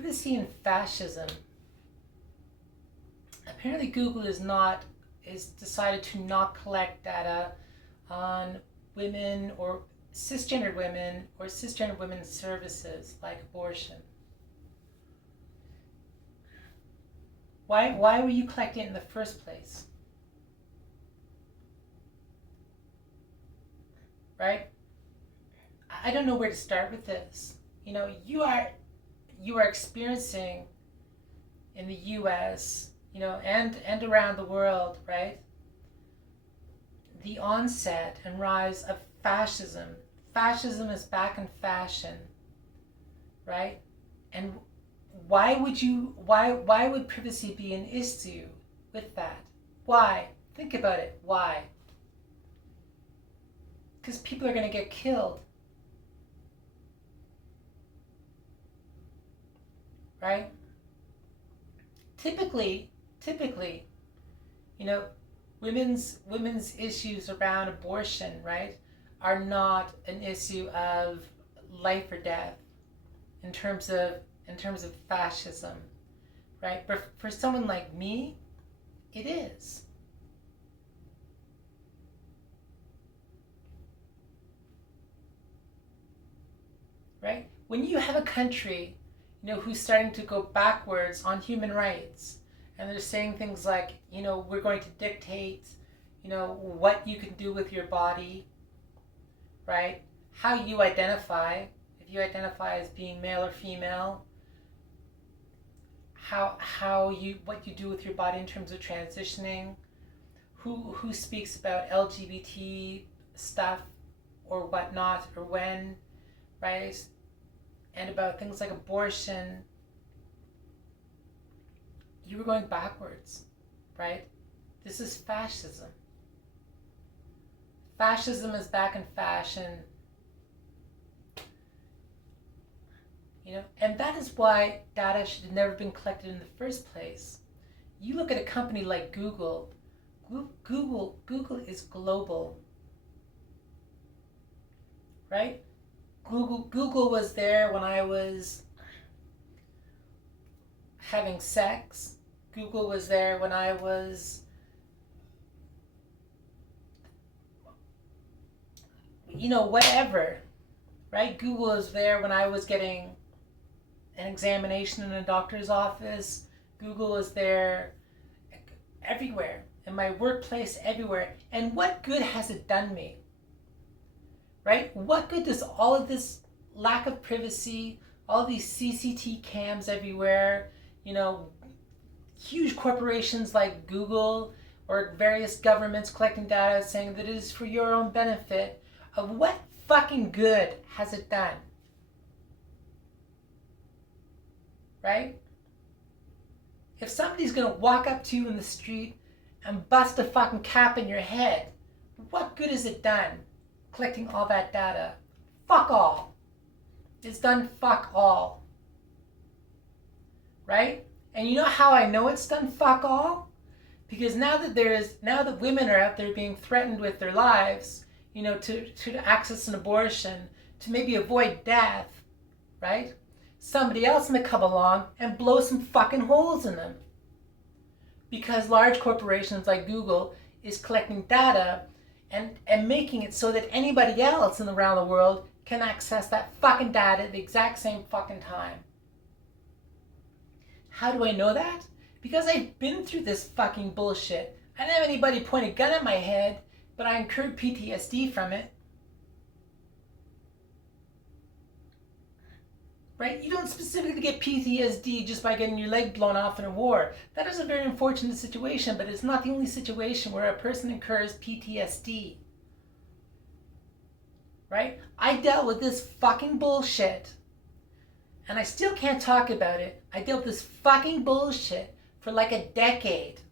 Privacy and fascism. Apparently Google is decided to not collect data on women or cisgendered women's services like abortion. Why were you collecting it in the first place? Right? I don't know where to start with this. You are experiencing in the US, and around the world, right? The onset and rise of fascism. Fascism is back in fashion, right? And why would privacy be an issue with that? Why? Think about it. Why? Because people are going to get killed, right? Typically, you know, women's issues around abortion, right, are not an issue of life or death in terms of fascism, right? But for someone like me, it is. Right? When you have a country, who's starting to go backwards on human rights, and they're saying things like, we're going to dictate, what you can do with your body, right? How you identify, if you identify as being male or female, what you do with your body in terms of transitioning, who speaks about LGBT stuff or whatnot or when, right? And about things like abortion, you were going backwards, right? This is fascism. Fascism is back in fashion, and that is why data should have never been collected in the first place. You look at a company like Google. Google is global, right? Google was there when I was having sex. Google was there when I was, whatever, right? Google was there when I was getting an examination in a doctor's office. Google is there everywhere, in my workplace, everywhere. And what good has it done me? Right? What good does all of this lack of privacy, all these CCT cams everywhere, huge corporations like Google or various governments collecting data saying that it is for your own benefit, of what fucking good has it done? Right? If somebody's gonna walk up to you in the street and bust a fucking cap in your head, what good has it done? Collecting all that data. Fuck all. It's done fuck all. Right? And you know how I know it's done fuck all? Because now that women are out there being threatened with their lives, to access an abortion, to maybe avoid death, right? Somebody else may come along and blow some fucking holes in them. Because large corporations like Google is collecting data and making it so that anybody else around the world can access that fucking data at the exact same fucking time. How do I know that? Because I've been through this fucking bullshit. I didn't have anybody point a gun at my head, but I incurred PTSD from it. Right? You don't specifically get PTSD just by getting your leg blown off in a war. That is a very unfortunate situation, but it's not the only situation where a person incurs PTSD. Right? I dealt with this fucking bullshit, and I still can't talk about it. I dealt with this fucking bullshit for like a decade.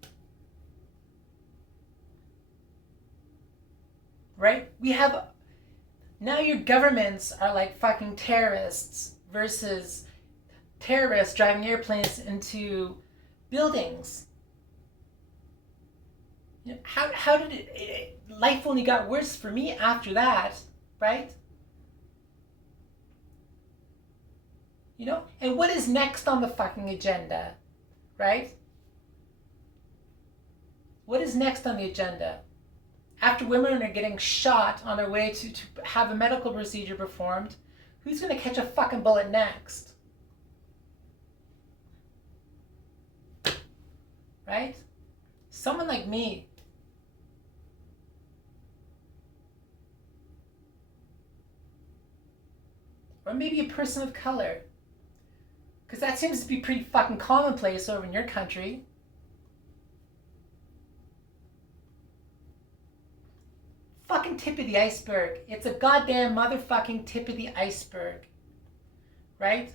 Right? Now your governments are like fucking terrorists versus terrorists driving airplanes into buildings. How did life only got worse for me after that, right? You know? And what is next on the fucking agenda? Right? What is next on the agenda? After women are getting shot on their way to have a medical procedure performed, who's going to catch a fucking bullet next? Right? Someone like me. Or maybe a person of color. Because that seems to be pretty fucking commonplace over in your country. Fucking tip of the iceberg. It's a goddamn motherfucking tip of the iceberg. Right?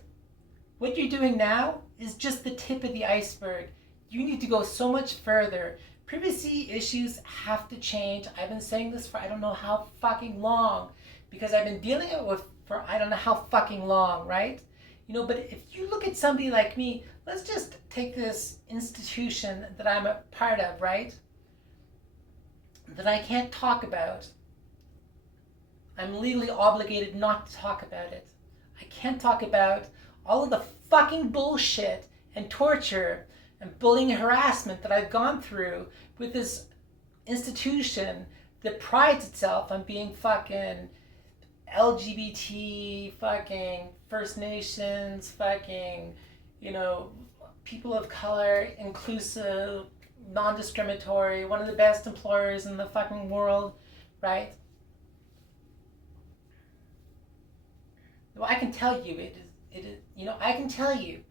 What you're doing now is just the tip of the iceberg. You need to go so much further. Privacy issues have to change. I've been saying this for I don't know how fucking long. Because I've been dealing with for I don't know how fucking long, right? You know, but if you look at somebody like me, let's just take this institution that I'm a part of, right? That I can't talk about. I'm legally obligated not to talk about it. I can't talk about all of the fucking bullshit and torture and bullying and harassment that I've gone through with this institution that prides itself on being fucking LGBT, fucking First Nations, fucking, you know, people of color, inclusive, non-discriminatory, one of the best employers in the fucking world, right? Well, I can tell you it is, you know, I can tell you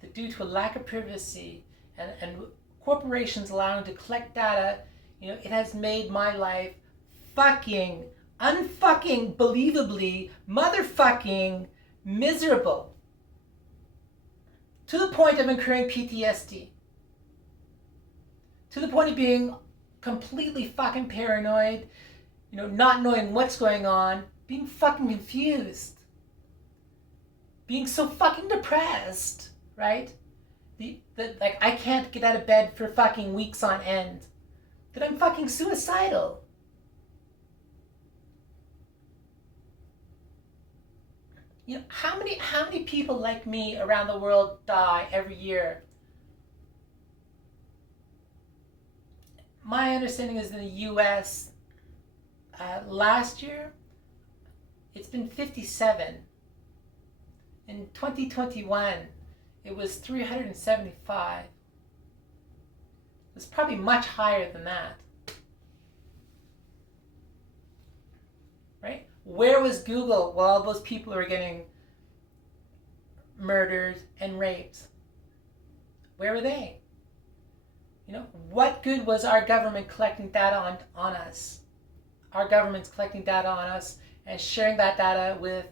that due to a lack of privacy and corporations allowing to collect data, you know, it has made my life fucking, unfucking, believably, motherfucking miserable. To the point of incurring PTSD. To the point of being completely fucking paranoid, you know, not knowing what's going on, being fucking confused. Being so fucking depressed, right? Like I can't get out of bed for fucking weeks on end. That I'm fucking suicidal. You know, how many people like me around the world die every year? My understanding is in the US, last year, it's been 57. In 2021, it was 375. It was probably much higher than that. Right? Where was Google while all those people were getting murdered and raped? Where were they? You know, what good was our government collecting data on us? Our government's collecting data on us and sharing that data with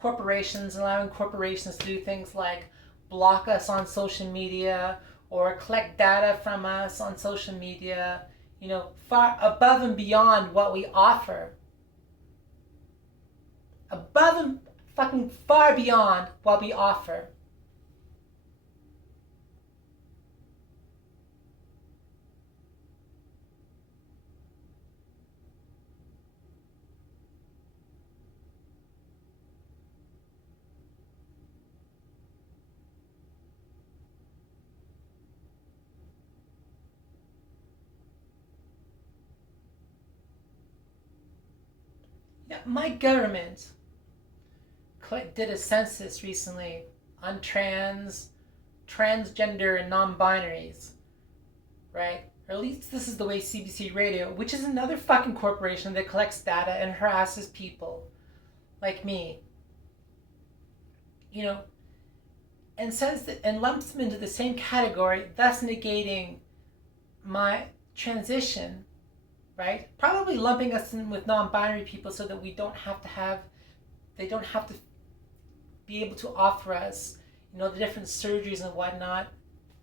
corporations, allowing corporations to do things like block us on social media or collect data from us on social media, you know, far above and beyond what we offer. Above and fucking far beyond what we offer. Yeah, my government did a census recently on transgender, and non-binaries, right? Or at least this is the way CBC Radio, which is another fucking corporation that collects data and harasses people like me, you know, and says that and lumps them into the same category, thus negating my transition, right? Probably lumping us in with non-binary people so that they don't have to be able to offer us, you know, the different surgeries and whatnot,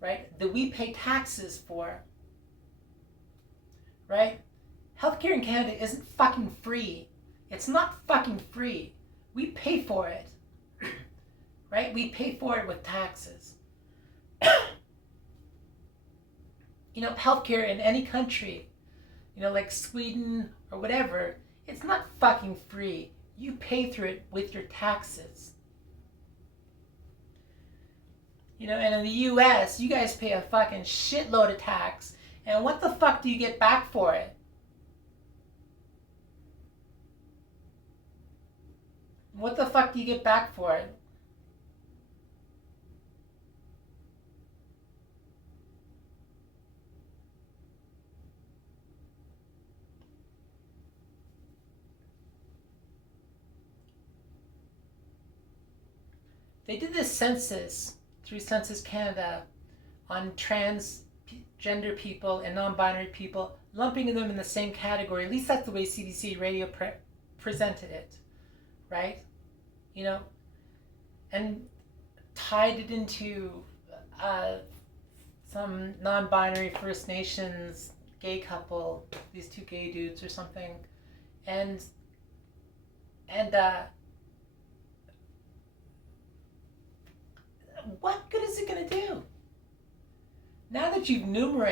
right? That we pay taxes for, right? Healthcare in Canada isn't fucking free. It's not fucking free. We pay for it, right? We pay for it with taxes. You know, healthcare in any country, you know, like Sweden or whatever, it's not fucking free. You pay through it with your taxes. And in the US, you guys pay a fucking shitload of tax. And what the fuck do you get back for it? What the fuck do you get back for it? They did this census through Census Canada on transgender people and non-binary people, lumping them in the same category. At least that's the way CBC Radio presented it, right? And tied it into some non-binary First Nations gay couple, these two gay dudes or something, and what good is it going to do? Now that you've numerated